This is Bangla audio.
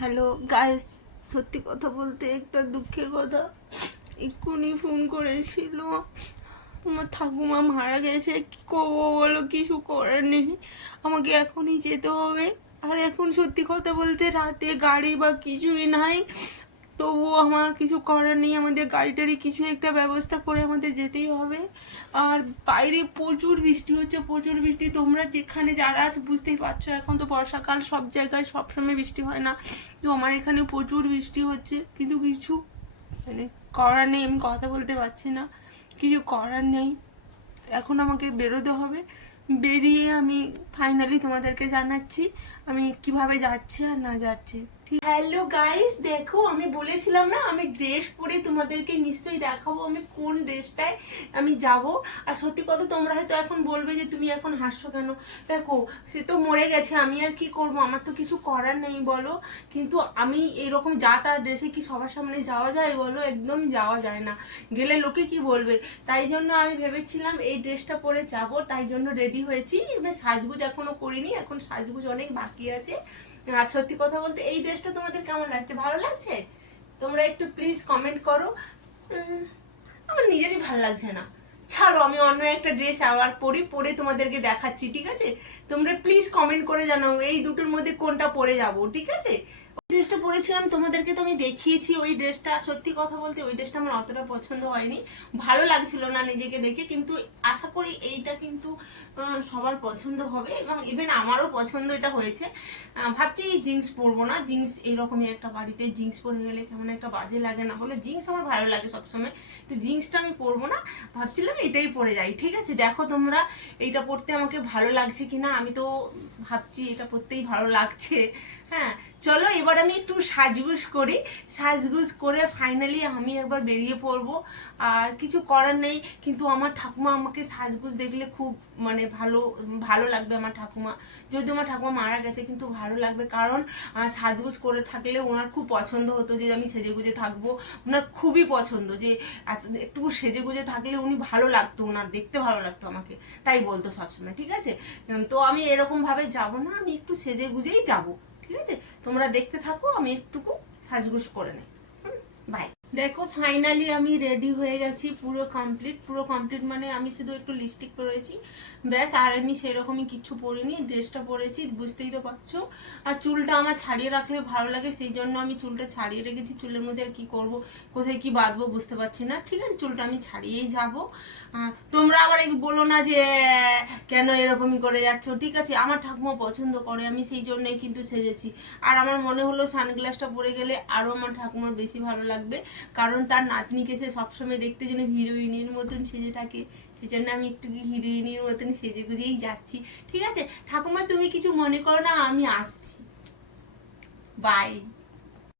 হ্যালো গাইস, সত্যি কথা বলতে একটা দুঃখের কথা। এক্ষুনি ফোন করেছিল, আমার ঠাকুমা মারা গেছে। কি করবো বলো, কিছু করার নেই, আমাকে এখনই যেতে হবে। আর এখন সত্যি কথা বলতে রাতে গাড়ি বা কিছুই নাই, তবুও আমার কিছু করার নেই, আমাদের গাড়ি টাড়ি কিছু একটা ব্যবস্থা করে আমাদের যেতেই হবে। আর বাইরে প্রচুর বৃষ্টি হচ্ছে, প্রচুর বৃষ্টি। তোমরা যেখানে যারা আছো বুঝতেই পারছো, এখন তো বর্ষাকাল, সব জায়গায় সবসময় বৃষ্টি হয় না, তো আমার এখানে প্রচুর বৃষ্টি হচ্ছে। কিন্তু কিছু মানে করার নেই, আমি কথা বলতে পারছি না, কিছু করার নেই। এখন আমাকে বেরোতে হবে। বেরিয়ে আমি ফাইনালি তোমাদেরকে জানাচ্ছি আমি কিভাবে যাচ্ছি আর না যাচ্ছি। ঠিক, হ্যালো গাইস, দেখো আমি বলেছিলাম না আমি ড্রেস পরে তোমাদেরকে নিশ্চয়ই দেখাবো আমি কোন ড্রেসটায় আমি যাব। আর সত্যি কথা, তোমরা হয়তো এখন বলবে যে তুমি এখন হাসছো কেন। দেখো, সে তো মরে গেছে, আমি আর কি করব, আমার তো কিছু করার নেই বলো। কিন্তু আমি এরকম যা তার ড্রেসে কি সবার সামনে যাওয়া যায় বলো? একদম যাওয়া যায় না, গেলে লোকে কি বলবে। তাই জন্য আমি ভেবেছিলাম এই ড্রেসটা পরে যাব, তাই জন্য রেডি হয়েছি। এবার সাজগুজ এখনো করিনি, এখন সাজগুজ অনেক বাকি আছে। আর সত্যি কথা বলতে এই ড্রেসটা তোমাদের কেমন লাগছে, ভালো লাগছে? তোমরা একটু প্লিজ কমেন্ট করো। আমার নিজেরই ভালো লাগছে না, ছাড়ো, আমি অন্য একটা ড্রেস আবার পরে তোমাদেরকে দেখাচ্ছি, ঠিক আছে? তোমরা প্লিজ কমেন্ট করে জানাও এই দুটোর মধ্যে কোনটা পরে যাব, ঠিক আছে? ড্রেসটা পরেছিলাম তোমাদেরকে তো আমি দেখিয়েছি, ওই ড্রেসটা সত্যি কথা বলতে ওই ড্রেসটা আমার অতটা পছন্দ হয়নি, ভালো লাগছিল না নিজেকে দেখে। কিন্তু আশা করি এইটা কিন্তু সবার পছন্দ হবে, এবং ইভেন আমারও পছন্দ এটা হয়েছে। ভাবছি জিন্স পরবো না, জিন্স এইরকমই একটা বাড়িতে জিন্স পরে গেলে কেমন একটা বাজে লাগে না বলে, জিন্স আমার ভালো লাগে সবসময়, তো জিন্সটা আমি পরবো না। ভাবছিলাম এটাই পরে যাই, ঠিক আছে? দেখো তোমরা এইটা পরতে আমাকে ভালো লাগছে কিনা, আমি তো ভাবছি এটা পরতেই ভালো লাগছে। হ্যাঁ, চলো এবার আমি একটু সাজগুজ করি, সাজগুজ করে ফাইনালি আমি একবার বেরিয়ে পড়বো। আর কিছু করার নেই, কিন্তু আমার ঠাকুমা আমাকে সাজগুজ দেখলে খুব মানে ভালো ভালো লাগবে। আমার ঠাকুমা, যদিও আমার ঠাকুমা মারা গেছে, কিন্তু ভালো লাগবে, কারণ সাজগুজ করে থাকলে ওনার খুব পছন্দ হতো যে আমি সেজে গুজে থাকবো। ওনার খুবই পছন্দ যে একটু সেজে গুজে থাকলে উনি ভালো লাগতো, ওনার দেখতে ভালো লাগতো আমাকে, তাই বলতো সবসময়, ঠিক আছে? তো আমি এরকম ভাবে যাব না, আমি একটু সেজে গুজেই যাব, ঠিক আছে? তোমরা দেখতে থাকো, আমি একটুকু সাজগুজ করে নেই। বাই। দেখো ফাইনালি আমি রেডি হয়ে গেছি, পুরো কমপ্লিট, পুরো কমপ্লিট মানে আমি শুধু একটু লিপস্টিক পরেছি ব্যাস, আর আমি সেরকমই কিছু পরিনি, ড্রেসটা পরেছি বুঝতেই তো পারছো। আর চুলটা আমার ছাড়িয়ে রাখলে ভালো লাগে, সেই জন্য আমি চুলটা ছাড়িয়ে রেখেছি। চুলের মধ্যে আর কি করব, কোথায় কি বাঁধবো বুঝতে পারছি না, ঠিক আছে? চুলটা আমি ছাড়িয়েই যাব। তোমরা আবার বলো না যে কেন এরকমই করে যাচ্ছ, ঠিক আছে? আমার ঠাকুমা পছন্দ করে, আমি সেই জন্যই কিন্তু সেজেছি। আর আমার মনে হলো সানগ্লাসটা পরে গেলে আরও আমার ঠাকুমার বেশি ভালো লাগবে, কারণ তার নাতনিকে সে সবসময় দেখতে যেন হিরোইনের মতন সেজে থাকে, সেই জন্য আমি একটু হিরোইনের মতন সেজে গুজেই যাচ্ছি, ঠিক আছে? ঠাকুমা তুমি কিছু মনে করো না, আমি আসছি, বাই।